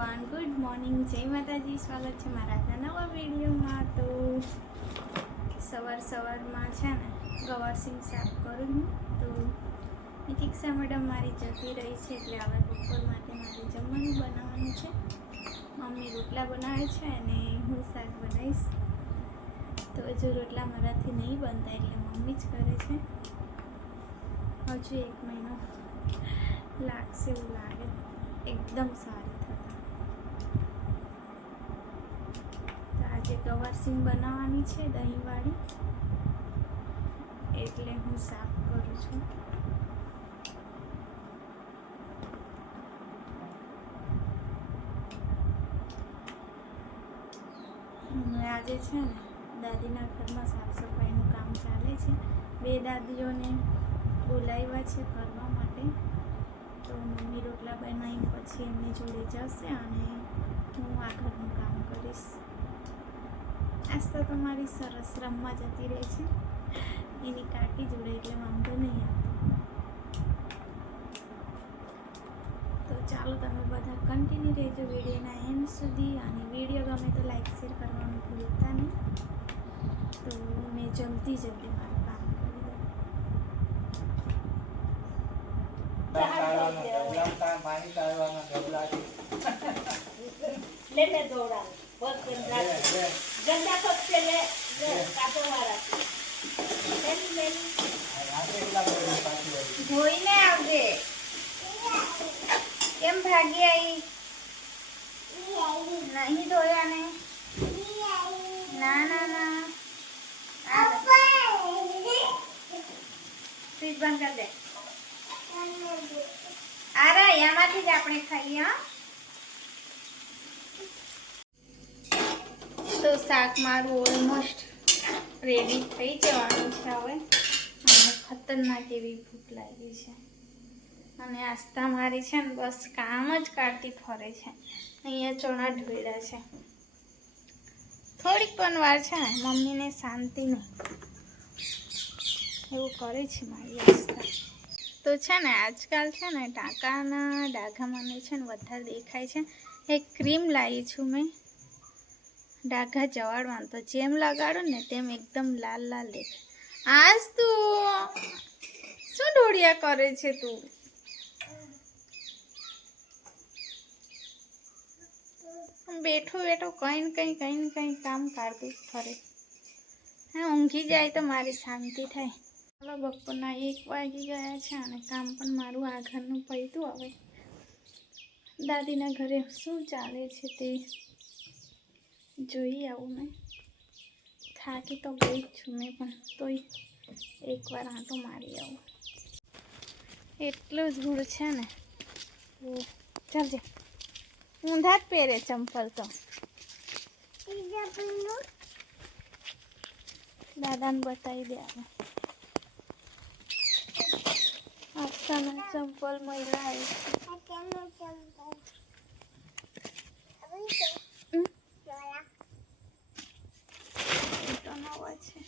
Everyone, good morning, જય માતાજી. સ્વાગત છે મારા આજના નવા વિડીયોમાં. તો સવારમાં છે ને ગવારસિંગ સાફ કરું હું. તો નિતિક્ષા મેડમ મારી જતી રહી છે, એટલે હવે બપોર માટે મારે જમવાનું બનાવવાનું છે. મમ્મી રોટલા બનાવે છે અને હું શાક બનાવીશ. તો હજુ રોટલા મારાથી નહીં બનતા, એટલે મમ્મી જ કરે છે. હજુ 1 મહિનો લાગશે એવું લાગે, એકદમ સારી થતા. તો આજે ગવારસિંગ બનાવવાની છે દહીંવાળી, એટલે હું સાફ કરું છું. આજે છે ને દાદીના ઘરમાં સાફ સફાઈનું કામ ચાલે છે. 2 દાદીઓને બોલાવ્યા છે કરવા માટે. તો મમ્મી રોટલા બનાવીને પછી એમની જોડે જશે અને હું આગળનું કામ કરીશ. આસ્તા તો મારી સરસ રમવા જતી રહે છે એની કાકી જોડે, એટલે વાંધો નહીં આવતો. તો ચાલો, તમે બધા કન્ટિન્યુ રહેજો વિડીયોના એન્ડ સુધી. અને વિડીયો ગમે તો લાઈક શેર કરવાનું ભૂલતા નહીં. તો મેં જલ્દી મારું કામ કરી દઉં. ધોઈને આવજે. કેમ ભાગી આવી? નહીં ધોયા ને? ના ફ્રીજ બંધ કરી દે. અરે એમાંથી જ આપણે ખાઈએ. હા, તો શાક મારું ઓલમોસ્ટ રેડી થઈ જવાનું છે હવે. અને ખતરનાક એવી ભૂખ લાગી છે. અને આસ્તા મારી છે ને બસ કામ જ કાઢતી ફરે છે. અહીંયા ચણા ઢોળ્યા છે. થોડીક પણ વાર છે ને મમ્મીને શાંતિ નહીં, એવું કરે છે મારી આસ્તા. તો છે ને આજકાલ છે ને ટાંકાના ડાઘા મને છે ને વધારે દેખાય છે. એક ક્રીમ લાવી છું મેં ડાઘા જવાડવાનું, તો જેમ લગાડું ને તેમ એકદમ લાલ દેખાય. આજ તું શું ઢોળિયા કરે છે તું? બેઠો કઈ ને કઈ કામ કાઢતું ફરે. હા, ઊંઘી જાય તો મારી શાંતિ થાય. ચાલો, બપોરના 1 વાગી ગયા છે અને કામ પણ મારું આગળનું પૈતું. હવે દાદીના ઘરે શું ચાલે છે તે જોઈ આવું. મેં થાકી તો ગઈ જ છું મેં, પણ તોય એકવાર આંટો મારી આવું. એટલું ધૂળ છે ને. ચાલજે, ઊંધા જ પહેરે ચંપલ તો. દાદાને બતાવી દે. આસ્તાના ચંપલ મહિલા આવી તો નવા છે.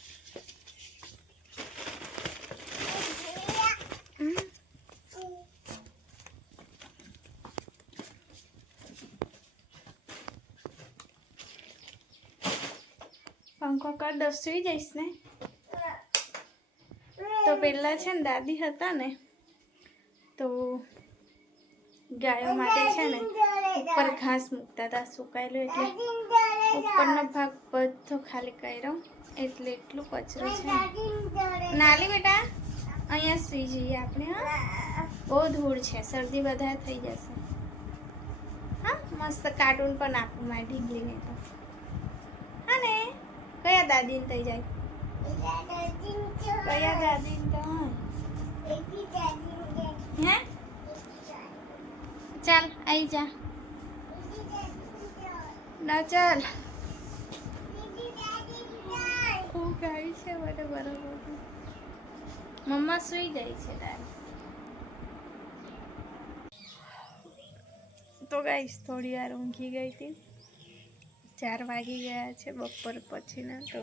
પંખો કર દો, સુઈ જઈશ ને. તો પહેલાં છે ને દાદી હતા ને, તો ગાયો માટે છે ને ઉપર ઘાસ મૂકતા હતા સુકાયેલું, એટલે ઉપરનો ભાગ બધો ખાલી કર્યો, એટલે એટલું કચરો છે. નાલી બેટા, અહીંયા સુઈ જઈએ આપણે. હા, બહુ ધૂળ છે, શરદી બધા થઈ જશે. હા, મસ્ત કાર્ટૂન પણ આપું મારી ઢીંગલીને તો. હા ને, કયા દાદીને થઈ જાય? કયા દાદીને તો? હે, ચાલ આવી જા. ના ચાલ, હું ગાઈ છે મને બરાબર. મમ્મા સુઈ જાય છે તારી. તો ગાઈશ થોડી વાર ઊંઘી ગઈ હતી. 4 વાગી ગયા છે બપોર પછીના. તો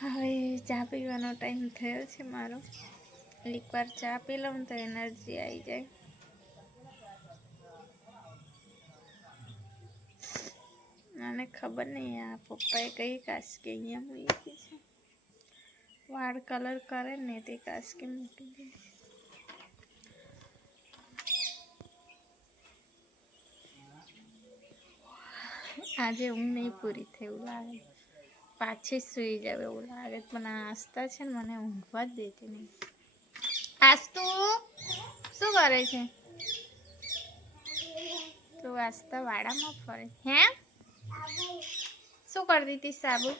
હવે ચા પીવાનો ટાઈમ થયો છે મારો. એકવાર ચા પી લઉં તો એનર્જી આવી જાય. મને ખબર નહીં આ પપ્પાએ કઈ કાસ્કી અહીંયા મૂકી છે. વાળ કલર કરે ને તે કાસ્કી મૂકી દીધી. આજે ઊંઘ નહીં પૂરી થઈ એવું લાગે, પાછી સૂઈ જાવ એવું લાગે, પણ આ આસ્તા છે ને મને ઊંઘવા જ દેતી નહીં. આસ્તુ શું કરે છે? તો આસ્તા વાડામાં ફરે. હે શું કરતી હતી સાબુ?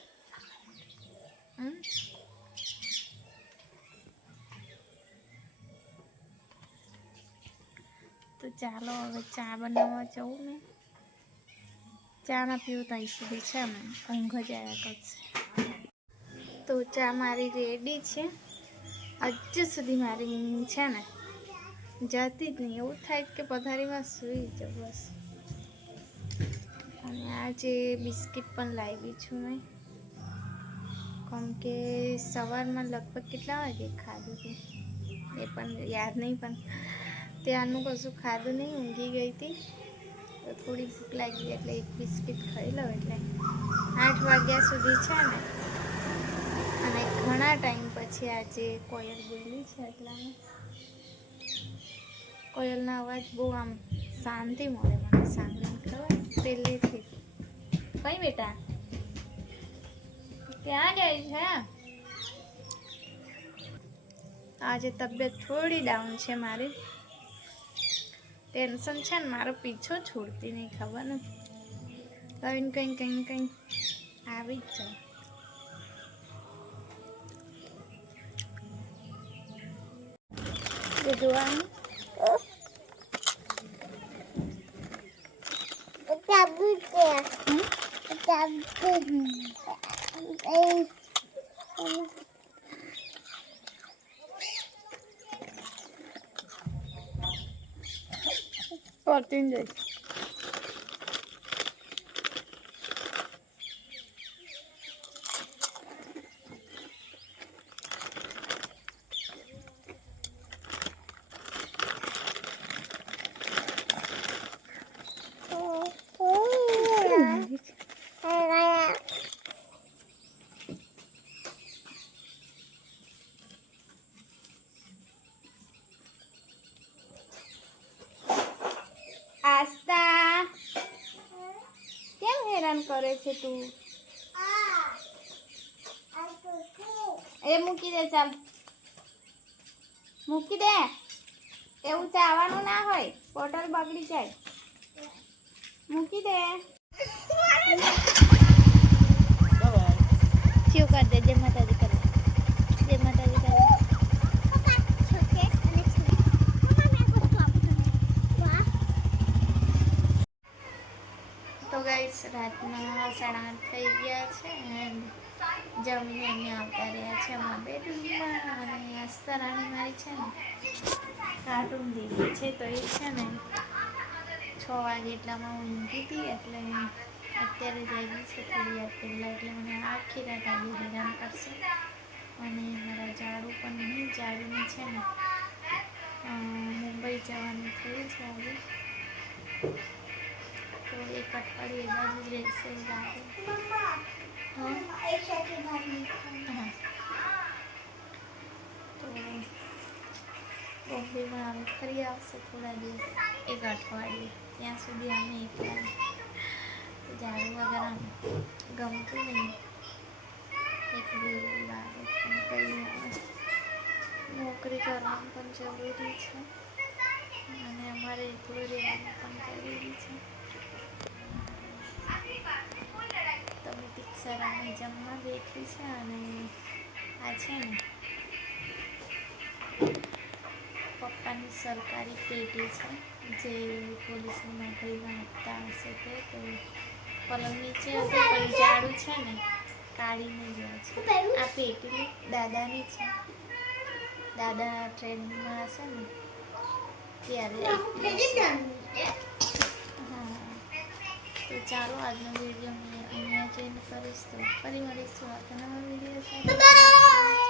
તો ચાલો હવે ચા બનાવવા જવું ને. ચા ના પીવું ત્યાં સુધી છે ને ઊંઘ જ આવ્યા કરશે. તો ચા મારી રેડી છે. હજુ સુધી મારી ઊંઘ છે ને જતી જ નહીં. એવું થાય કે પથારીમાં સૂઈ જાઉં બસ. અને આજે બિસ્કિટ પણ લાવી છું મેં, કેમ કે સવારમાં લગભગ કેટલા વાગે ખાધું હતું એ પણ યાદ નહીં, પણ ત્યારનું કશું ખાધું નહીં, ઊંઘી ગઈ હતી. તો થોડી ભૂખ લાગી એટલે એક બિસ્કિટ ખાઈ લઉં. એટલે 8 વાગ્યા સુધી છે ને, અને ઘણા ટાઈમ પછી આજે કોયલ બોલી છે. એટલામાં કોયલના અવાજ બહુ આમ શાંતિ મળે મને સાંભળીને, ખબર પહેલેથી. કઈ બેટા ક્યાં જાય છે? આજે તબિયત થોડી ડાઉન છે મારી. ટેન્શન છે ને મારો પીછો છોડતી નહીં, ખબર ને કંઈ આવી જ જાય. જોવાનું પડતી જાય. આસ્તા કેમ હેરાન કરે છે તું? એ મૂકી દે, ચાલ મૂકી દે. એવું ચાવવાનું ના હોય, બોટલ બગડી જાય. મૂકી દે. શું કર દે? જય માતાજી કરે, જય માતાજી કરે. તો ગાઈસ રાતના 8:30 થઈ ગયા છે એન્ડ જમીને અહીંયા આવતા રહ્યા છે અમારા બેડરૂમમાં. અને આસ્તા રાણી મારી છે ને કાર્ટૂન દેવી છે, તો એ છે ને 6 વાગે એટલામાં હું ઊંઘી હતી, એટલે અત્યારે જાગી છે થોડી વાર પહેલાં. એટલે મને આખી રાત આજે હેરાન કરશે. અને મારા ઝાડુ પણ નહીં, ઝાડુની છે ને મુંબઈ જવાનું થયું છે આજે, તો એક અઠવાડિયે બાજુ જ રહેશે લાગે. હા, તો બોમ્બેમાં અમે ફરી આવશે થોડા દિવસ, એક અઠવાડિયે. ત્યાં સુધી અમે એકલા, ઝાડુ વગર આમ ગમતું નહીં, એક વેલું લાગે. પણ કંઈ નોકરી કરવાનું પણ જરૂરી છે, અને અમારે એકલું રહેવાનું પણ જરૂરી છે. તમે તિક્ષરાને જમવા બેઠી છે, અને આ છે ને પપ્પાની સરકારી પેટી છે, જે પોલીસની નોકરીમાં આપતા હશે તે. તો પલંગ નીચે હતું, પણ ઝાડુ છે ને કાઢીને ગયા છે. આ પેટી દાદાની છે, દાદા ટ્રેનિંગમાં હશે ને ત્યારે. હા, તો ચાલો આજનો વિડીયો મેં અહીંયા જોઈને કરીશ. તો ફરી મળીશું આપણા નવા વિડીયો સાથે.